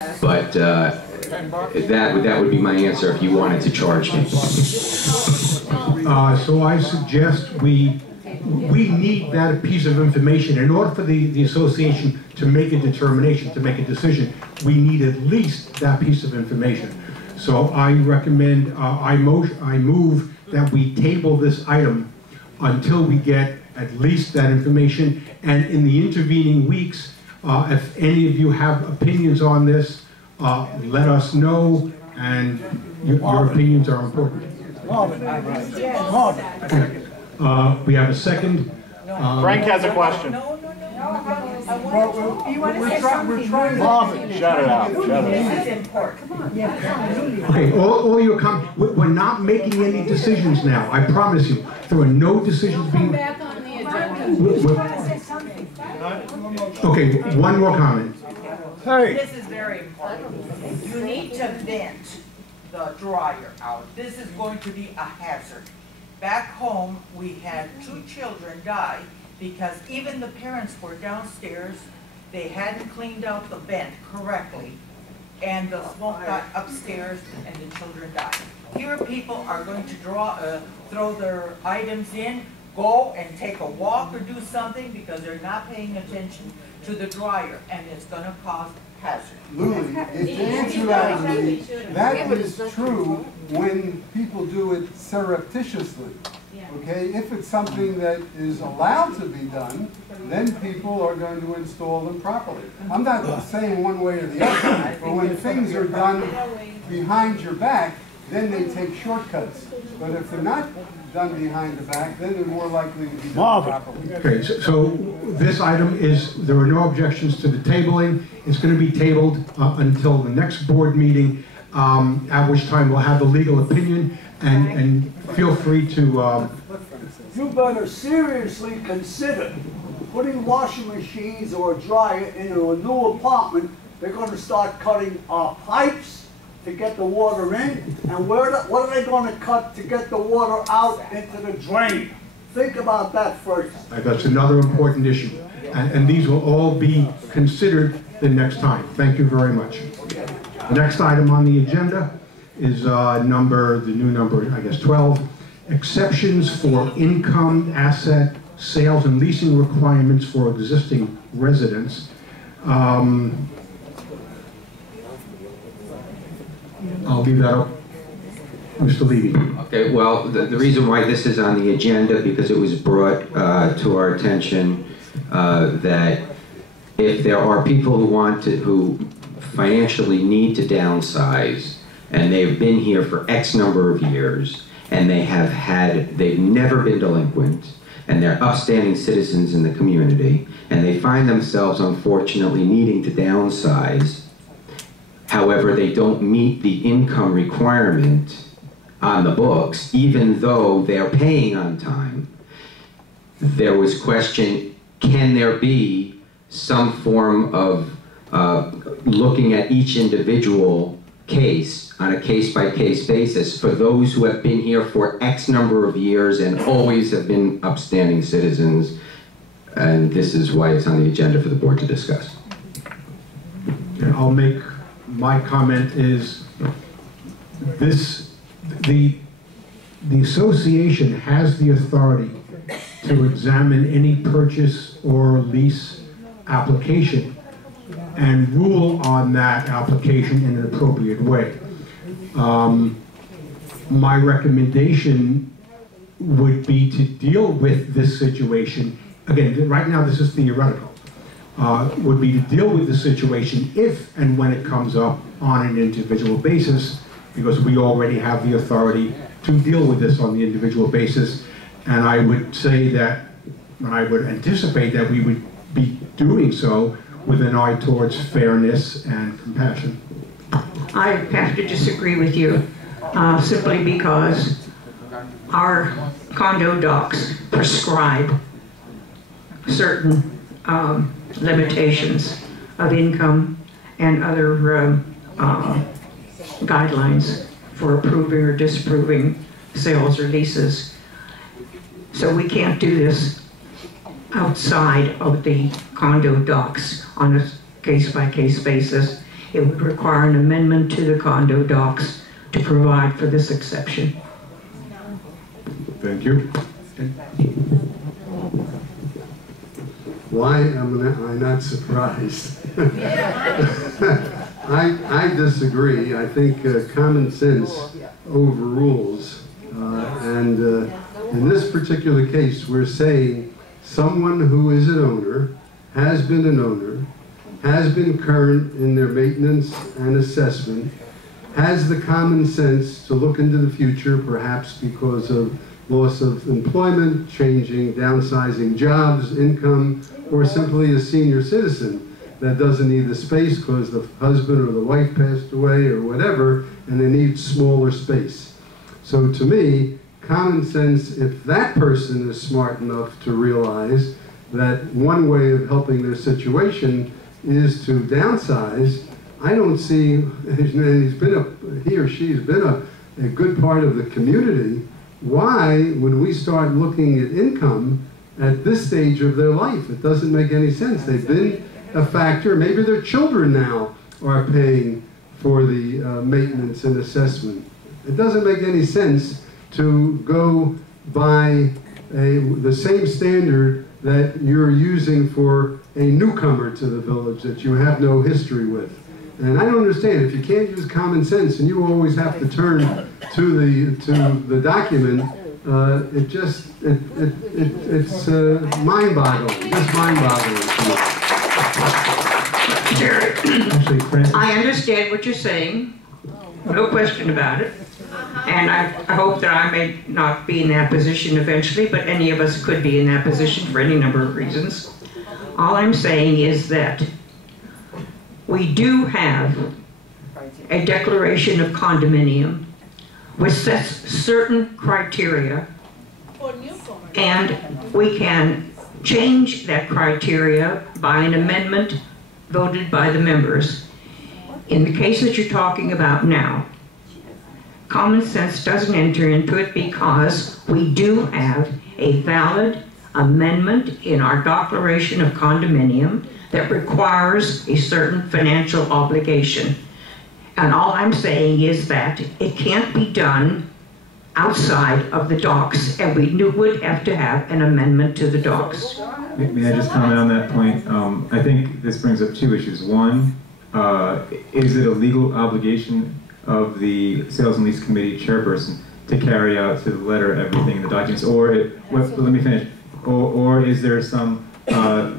But that would be my answer if you wanted to charge me. So I suggest we need that piece of information. In order for the association to make a determination, to make a decision, we need at least that piece of information. So I recommend, I move that we table this item until we get at least that information. And in the intervening weeks, if any of you have opinions on this, let us know, and your opinions are important. We have a second. Frank has a question. Marvin, shut it out. This is important. Okay, all your comments. We're not making any decisions now. I promise you, there are no decisions being. Back on the agenda. Okay, one more comment. This is very important. You need to vent the dryer out. This is going to be a hazard. Back home, we had 2 children die because even the parents were downstairs. They hadn't cleaned out the vent correctly, and the smoke got upstairs, and the children died. Here, people are going to throw their items in, go and take a walk or do something because they're not paying attention to the dryer, and it's going to cause hazard. Louis, to answer that is true when people do it surreptitiously. Okay, if it's something that is allowed to be done, then people are going to install them properly. I'm not saying one way or the other, but when things are done behind your back, then they take shortcuts. But if they're not done behind the back, then they're more likely to be done properly. Okay, so this item is, there are no objections to the tabling. It's going to be tabled until the next board meeting, at which time we'll have the legal opinion, and feel free to... You better seriously consider putting washing machines or a dryer into a new apartment. They're going to start cutting pipes to get the water in, and what are they going to cut to get the water out into the drain? Think about that first. That's another important issue, and these will all be considered the next time. Thank you very much. The next item on the agenda is the new number, I guess, 12. Exceptions for income, asset, sales, and leasing requirements for existing residents. I'll leave that up. Mr. Levy. Okay, well, the reason why this is on the agenda, because it was brought to our attention that if there are people who financially need to downsize, and they've been here for X number of years, and they've never been delinquent, and they're upstanding citizens in the community, and they find themselves unfortunately needing to downsize. However, they don't meet the income requirement on the books, even though they're paying on time. There was question, can there be some form of looking at each individual case on a case-by-case basis for those who have been here for X number of years and always have been upstanding citizens, and this is why it's on the agenda for the board to discuss. And I'll make my comment is the association has the authority to examine any purchase or lease application and rule on that application in an appropriate way. My recommendation would be to deal with this situation. Again, right now this is theoretical. Would be to deal with the situation if and when it comes up on an individual basis, because we already have the authority to deal with this on the individual basis. And I would say that, I would anticipate that we would be doing so with an eye towards fairness and compassion. I have to disagree with you, simply because our condo docs prescribe certain limitations of income and other guidelines for approving or disapproving sales or leases. So we can't do this outside of the condo docs on a case-by-case basis. it would require an amendment to the condo docs to provide for this exception. Thank you. Why am I not surprised? I disagree. I think common sense overrules. In this particular case, we're saying someone who is an owner, has been an owner, has been current in their maintenance and assessment, has the common sense to look into the future, perhaps because of loss of employment, changing, downsizing jobs, income, or simply a senior citizen that doesn't need the space because the husband or the wife passed away or whatever, and they need smaller space. So to me, common sense, if that person is smart enough to realize that one way of helping their situation is to downsize, I don't see, and he or she's been a good part of the community, why would we start looking at income at this stage of their life? It doesn't make any sense. They've been a factor. Maybe their children now are paying for the maintenance and assessment. It doesn't make any sense to go by the same standard that you're using for a newcomer to the village that you have no history with. And I don't understand, if you can't use common sense and you always have to turn to the document, it's mind-boggling, just mind-boggling. Jerry, I understand what you're saying, no question about it. And I hope that I may not be in that position eventually, but any of us could be in that position for any number of reasons. All I'm saying is that we do have a declaration of condominium which sets certain criteria, and we can change that criteria by an amendment voted by the members. In the case that you're talking about now, common sense doesn't enter into it because we do have a valid amendment in our declaration of condominium that requires a certain financial obligation. And all I'm saying is that it can't be done outside of the docs, and we would have to have an amendment to the docs. May I just comment on that point? I think this brings up two issues. One, is it a legal obligation of the Sales and Lease Committee chairperson to carry out to the letter everything in the documents, or let me finish, or is there some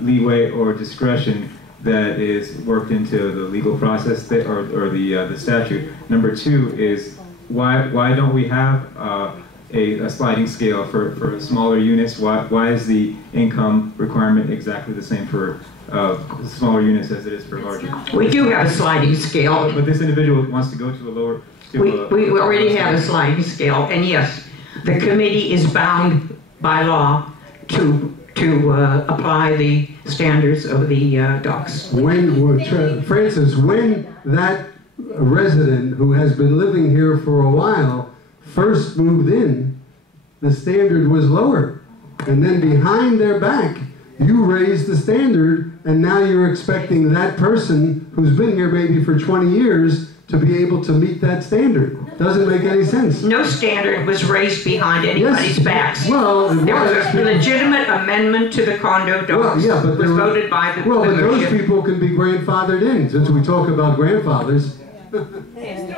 leeway or discretion that is worked into the legal process or the statute? Number two is why don't we have a sliding scale for smaller units? Why is the income requirement exactly the same for smaller units as it is for larger? We do have a sliding scale. But this individual wants to go to a lower... We already have a sliding scale, and yes, the committee is bound by law to apply the standards of the docs. Francis, when that resident who has been living here for a while first moved in, the standard was lower. And then behind their back, you raised the standard, and now you're expecting that person who's been here maybe for 20 years to be able to meet that standard. Doesn't make any sense. No standard was raised behind anybody's backs. Well, there was a legitimate amendment to the condo docs. Well, yeah, but was voted by the but those membership. people can be grandfathered in, since we talk about grandfathers. Make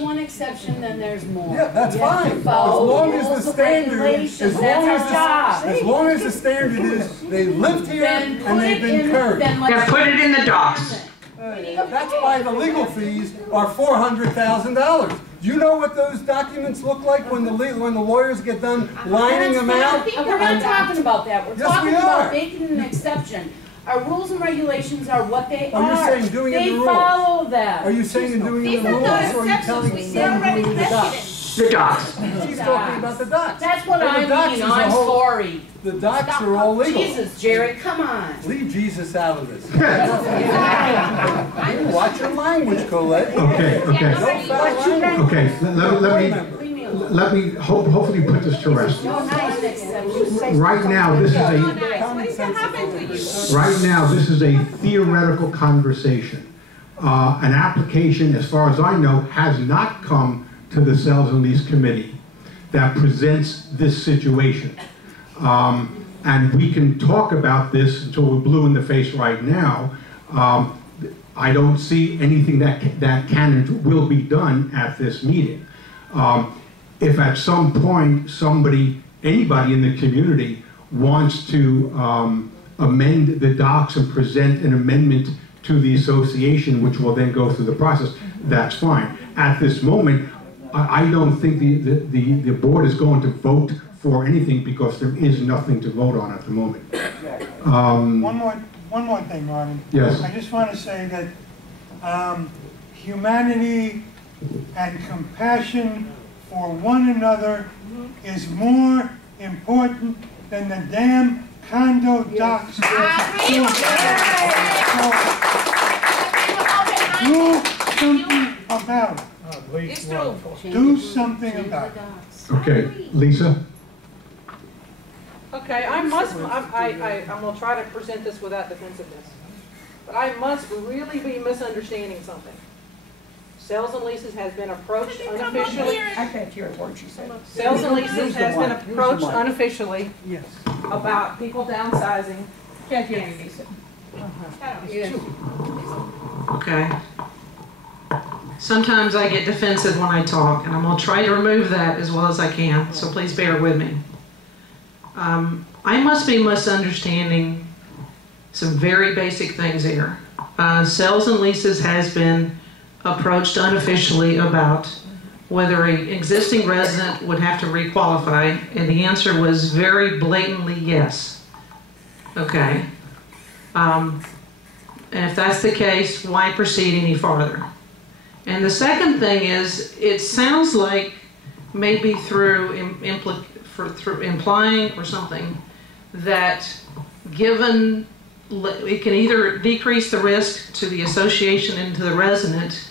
one exception, then there's more. Yeah, that's You have to fine. follow As long as rules the of standard, regulations. as long That's as our job. as long as the standard is they lived here Then and they've been current. Yeah, put it in the docs. That's why the legal fees are $400,000. Do you know what those documents look like when the lawyers get done lining them out? We're not talking about that. We're Yes, talking we are. about making an exception. Our rules and regulations are what they are. Are you saying doing it in the rules? They follow that. Are you saying and doing it in the rules, or are you telling them doing the docs? The docs. She's talking about the docs. That's what And I the docs mean. is a I'm whole- sorry. The docs are all legal. Jesus, Jerry, come on. Leave Jesus out of this. Watch your language, Colette. Okay. Don't foul language. Okay, let me, Leave me let me hopefully put this to rest. Right now, this is a theoretical conversation. An application, as far as I know, has not come to the Sales and Lease Committee that presents this situation. And we can talk about this until we're blue in the face right now. I don't see anything that can and will be done at this meeting. If at some point anybody in the community wants to amend the docs and present an amendment to the association, which will then go through the process, that's fine. At this moment, I don't think the board is going to vote for anything because there is nothing to vote on at the moment. One more thing, Ronnie. Yes. I just want to say that humanity and compassion for one another is more important than the damn condo docs. Do something about it. It's true. Do something about it. Okay, Lisa? Okay, I'm going to try to present this without defensiveness, but I must really be misunderstanding something. Sales and Leases has been approached unofficially. I can't hear a word she said. Sales and Leases has been approached unofficially about people downsizing. Can't hear you, Lisa. Okay. Sometimes I get defensive when I talk, and I'm going to try to remove that as well as I can, so please bear with me. I must be misunderstanding some very basic things here. Sales and Leases has been approached unofficially about whether an existing resident would have to requalify, and the answer was very blatantly yes. Okay. And if that's the case, why proceed any farther? And the second thing is, it sounds like maybe through implying or something that given it can either decrease the risk to the association and to the resident,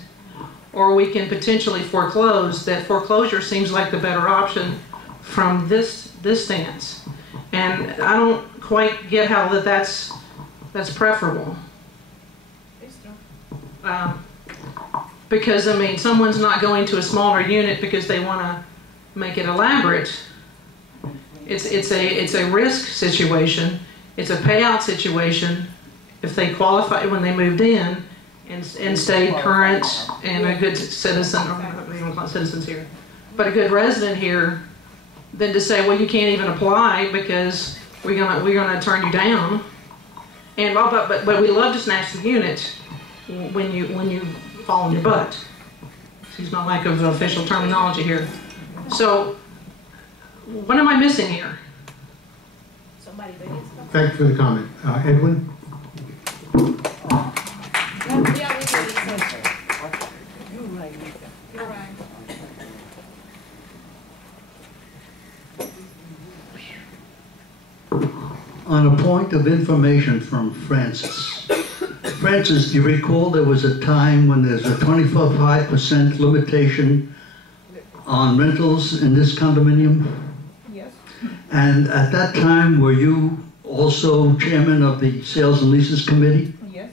or we can potentially foreclose. That foreclosure seems like the better option from this stance. And I don't quite get how that's preferable. Because I mean, someone's not going to a smaller unit because they want to make it elaborate. It's a risk situation. It's a payout situation if they qualify when they moved in and stayed current and a good citizen, or we don't call citizens here, but a good resident here, than to say, well, you can't even apply because we're gonna turn you down. And but we love to snatch the unit when you fall on your butt. Excuse my lack of official terminology here. So, what am I missing here? Thank you for the comment. Edwin? On a point of information from Francis. Francis, do you recall there was a time when there's a 25% limitation on rentals in this condominium? Yes. And at that time, were you also chairman of the Sales and Leases Committee? Yes.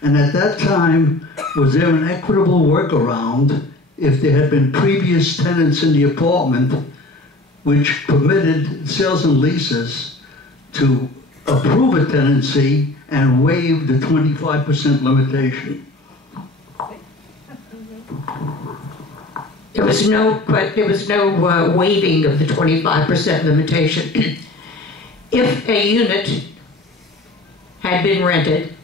And at that time, was there an equitable workaround if there had been previous tenants in the apartment which permitted Sales and Leases to approve a tenancy and waive the 25% limitation? There was no waiving of the 25% limitation. If a unit had been rented,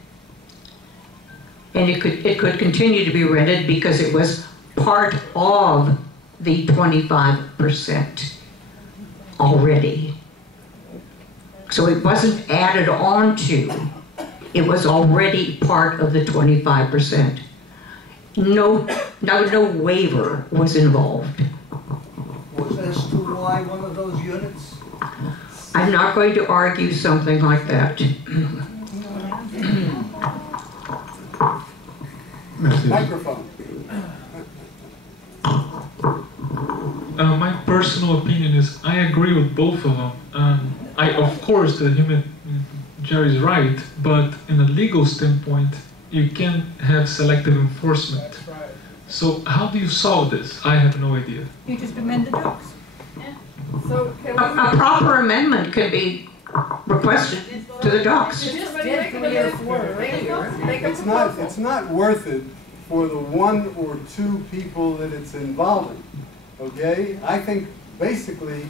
and it could continue to be rented because it was part of the 25% already. So it wasn't added on to, it was already part of the 25%. No waiver was involved. Was S2Y one of those units? I'm not going to argue something like that. Microphone. my personal opinion is I agree with both of them. Of course, Jerry's right, but in a legal standpoint, you can't have selective enforcement. So how do you solve this? I have no idea. You just amend the docks. So can we? A proper amendment could be requested to the docks. It's not worth it for the one or two people that it's involving, okay? I think basically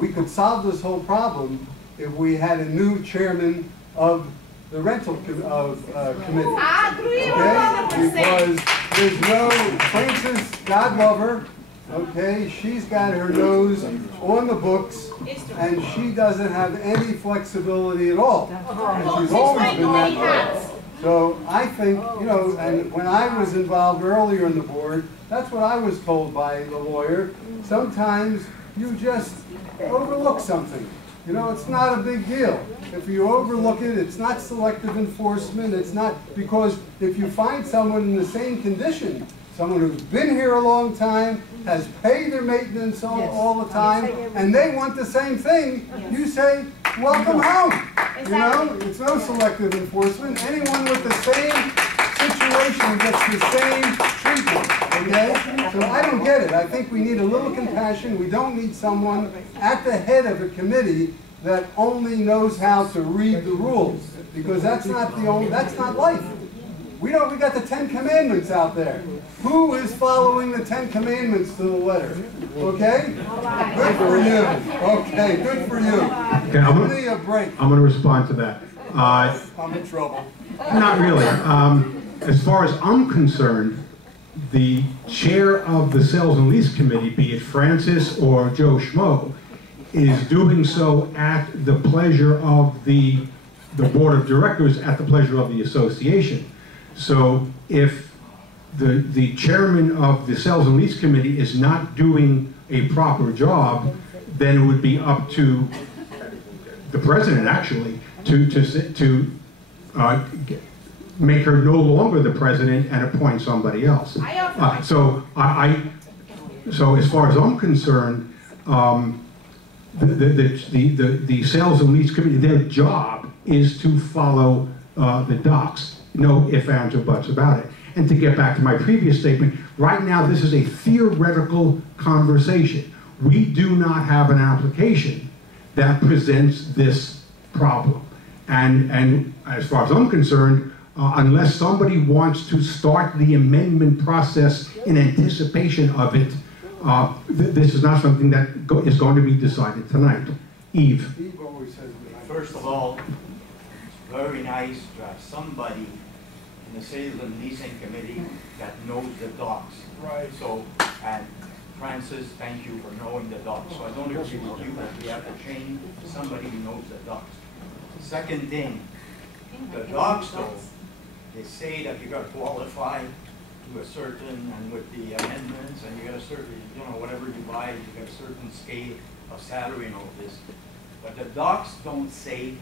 we could solve this whole problem if we had a new chairman of the rental committee. I agree Okay? Because there's no, Frances, God love her, okay? She's got her nose on the books and she doesn't have any flexibility at all. And she's always been that way. So I think, you know, and when I was involved earlier in the board, that's what I was told by the lawyer. Sometimes you just overlook something. You know, it's not a big deal. If you overlook it, it's not selective enforcement. It's not, because if you find someone in the same condition, someone who's been here a long time, has paid their maintenance all the time, and they want the same thing, you say, welcome home. You know, it's no selective enforcement. Anyone with the same situation gets the same treatment, okay? So I don't get it. I think we need a little compassion. We don't need someone at the head of a committee that only knows how to read the rules, because that's not life. We got the 10 Commandments out there. Who is following the 10 Commandments to the letter? Okay? Good for you. Okay, good for you. Okay, Give me a break. I'm going to respond to that. I'm in trouble. Not really. As far as I'm concerned, the chair of the Sales and Lease Committee, be it Francis or Joe Schmo, is doing so at the pleasure of the board of directors, at the pleasure of the association. So if the chairman of the Sales and Lease Committee is not doing a proper job, then it would be up to the president, actually, to make her no longer the president and appoint somebody else. So as far as I'm concerned, the Sales and Lease Committee, their job is to follow the docs. No ifs, ands, or buts about it. And to get back to my previous statement, right now this is a theoretical conversation. We do not have an application that presents this problem. And as far as I'm concerned, unless somebody wants to start the amendment process in anticipation of it, this is not something that is going to be decided tonight. Eve. First of all, very nice to have somebody in the Sales and Leasing Committee that knows the docs. Right. So, and Francis, thank you for knowing the docs. So I don't agree with you that we have to change somebody who knows the docs. Second thing, the docs though, they say that you got to qualify to a certain, and with the amendments, and you got a certain, you know, whatever you buy, you got a certain scale of salary and all this. But the docs don't say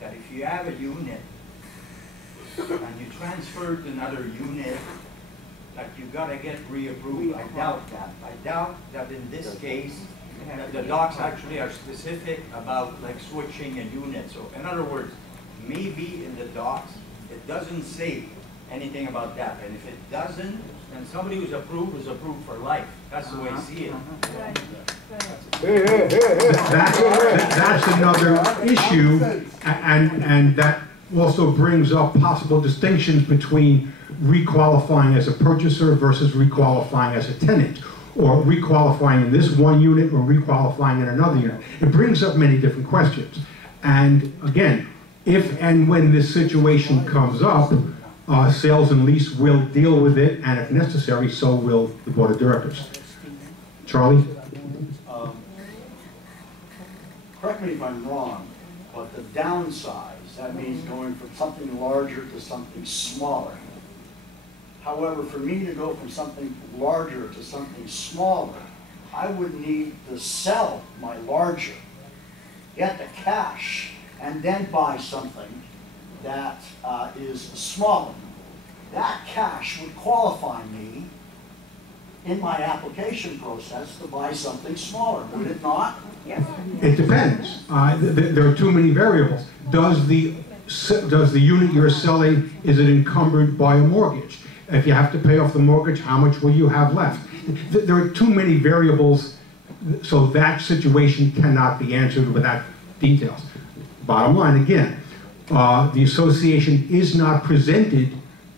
that if you have a unit and you transfer to another unit, that you gotta get reapproved. I doubt that. I doubt that in this case, that the docs actually are specific about like switching a unit. So in other words, maybe in the docs, it doesn't say anything about that. And if it doesn't, then somebody who's approved is approved for life. That's the way I see it. That's another issue, and that also brings up possible distinctions between requalifying as a purchaser versus requalifying as a tenant, or requalifying in this one unit or requalifying in another unit. It brings up many different questions. And again, if and when this situation comes up, Sales and Lease will deal with it, and if necessary, so will the Board of Directors. Charlie? Correct me if I'm wrong, but the downsize, that means going from something larger to something smaller. However, for me to go from something larger to something smaller, I would need to sell my larger, get the cash, and then buy something that is smaller. That cash would qualify me in my application process to buy something smaller, would it not? Yes. It depends. There are too many variables. Does the unit you're selling, is it encumbered by a mortgage? If you have to pay off the mortgage, how much will you have left? There are too many variables, so that situation cannot be answered without details. Bottom line, again, the association is not presented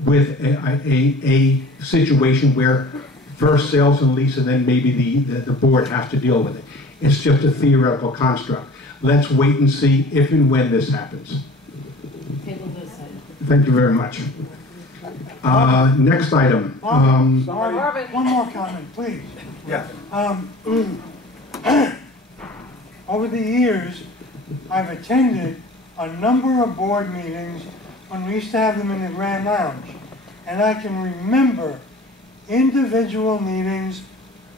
with a situation where first sales and lease and then maybe the board has to deal with it. It's just a theoretical construct. Let's wait and see if and when this happens. Thank you very much. Next item. Sorry, one more comment, please. Yeah. Over the years, I've attended a number of board meetings when we used to have them in the Grand Lounge. And I can remember individual meetings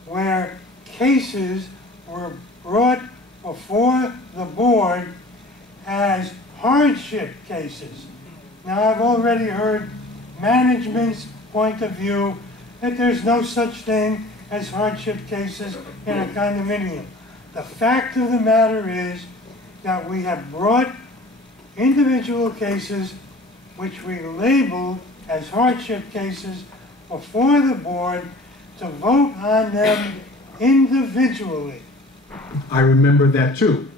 where cases were brought before the board as hardship cases. Now, I've already heard management's point of view that there's no such thing as hardship cases in a condominium. The fact of the matter is that we have brought individual cases which we labeled as hardship cases before the board to vote on them individually. I remember that too.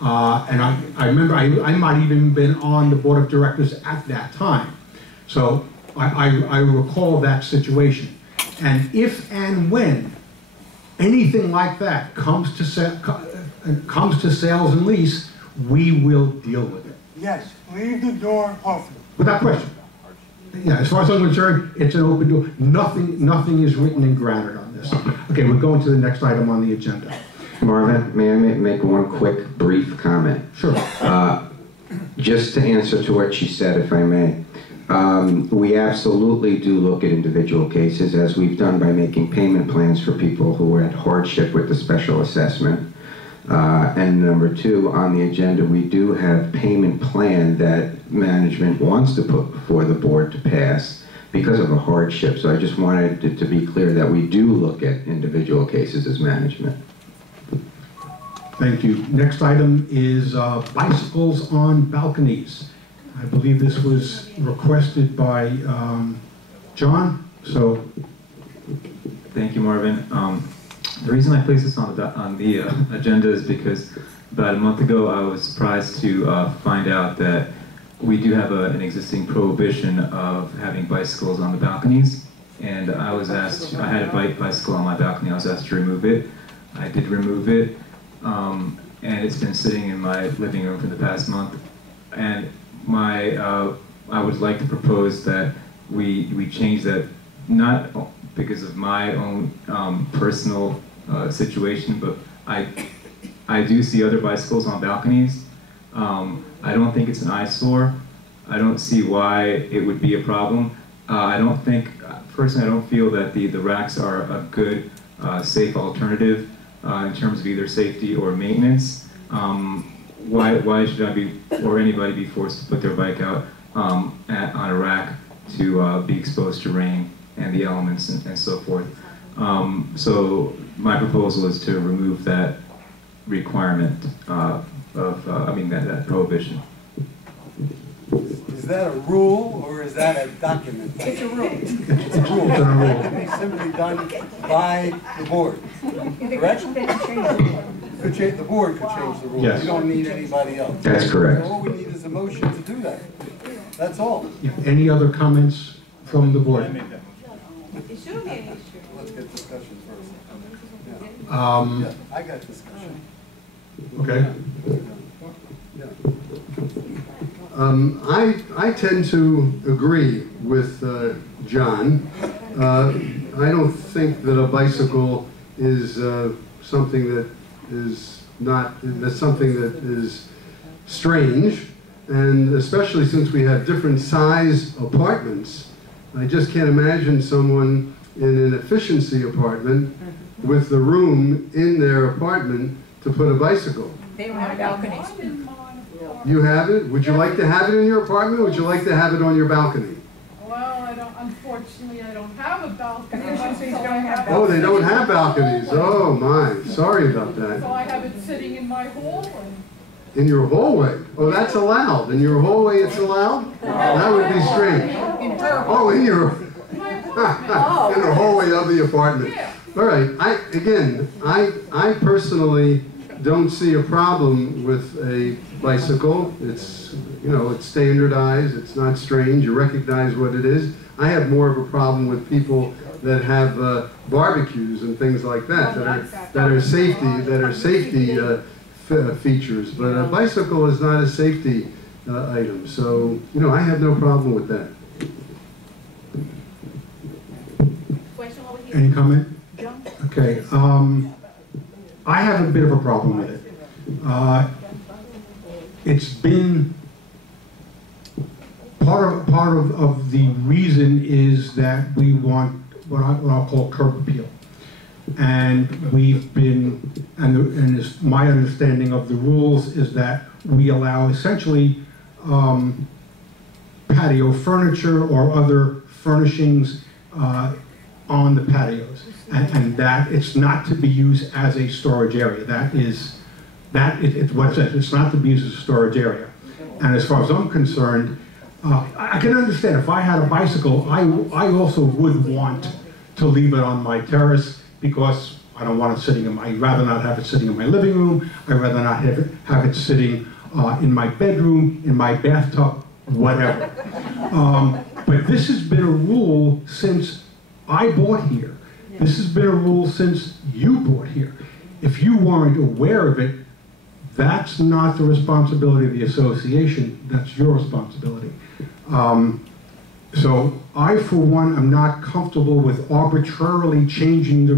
And I remember I might even been on the board of directors at that time. So I recall that situation. And if and when anything like that comes to sales and lease, we will deal with it. Yes, leave the door open. Without question. Yeah, as far as I'm concerned, it's an open door. Nothing is written in granite on this. Okay, we're going to the next item on the agenda. Marvin, may I make one quick, brief comment? Sure. Just to answer to what she said, if I may. We absolutely do look at individual cases, as we've done by making payment plans for people who were at hardship with the special assessment. And number two, on the agenda, we do have payment plan that management wants to put before the board to pass because of a hardship. So I just wanted it to be clear that we do look at individual cases as management. Thank you. Next item is bicycles on balconies. I believe this was requested by John, so. Thank you, Marvin. The reason I placed this on the agenda is because about a month ago I was surprised to find out that we do have an existing prohibition of having bicycles on the balconies. And I was asked, I had a bicycle on my balcony, I was asked to remove it. I did remove it, and it's been sitting in my living room for the past month. And I would like to propose that we change that, not because of my own personal situation, but I do see other bicycles on balconies. I don't think it's an eyesore. I don't see why it would be a problem. I don't think, personally, I don't feel that the racks are a good, safe alternative in terms of either safety or maintenance. Why should I be, or anybody be forced to put their bike out on a rack to be exposed to rain and the elements and so forth? So my proposal is to remove that requirement that prohibition. Is that a rule or is that a document? It's a rule. It's a rule. It can be simply done by the board. Correct? The board could change the rules. Yes. You don't need anybody else. That's correct. So all we need is a motion to do that. That's all. Any other comments from the board? Let's get discussion first. Yeah. I got discussion. Okay. I tend to agree with John. I don't think that a bicycle is something that is something that is strange, and especially since we have different size apartments. I just can't imagine someone in an efficiency apartment with the room in their apartment to put a bicycle. They don't have balconies. You have it? Would you like to have it in your apartment? Or would you like to have it on your balcony? Well, Unfortunately, I don't have a balcony. Oh, they don't have balconies. Oh, my. Sorry about that. So I have it sitting in my hallway. In your hallway? Oh, that's allowed. In your hallway, it's allowed? That would be strange. Oh, in your... in the hallway of the apartment. All right. I personally don't see a problem with a bicycle. It's, you know, it's standardized. It's not strange. You recognize what it is. I have more of a problem with people that have barbecues and things like that that are safety features. But a bicycle is not a safety item. So, you know, I have no problem with that. Any comment? Okay. I have a bit of a problem with it. It's been part of the reason is that we want what I'll call curb appeal, and we've been and my understanding of the rules is that we allow essentially patio furniture or other furnishings on the patios, and that it's not to be used as a storage area. It's what it says. It's not to be used as a storage area. And as far as I'm concerned, I can understand if I had a bicycle, I also would want to leave it on my terrace because I don't want it sitting in my. I'd rather not have it sitting in my living room. I'd rather not have it sitting in my bedroom, in my bathtub, whatever. But this has been a rule since I bought here. This has been a rule since you bought here. If you weren't aware of it, that's not the responsibility of the association, that's your responsibility. So I, for one, am not comfortable with arbitrarily changing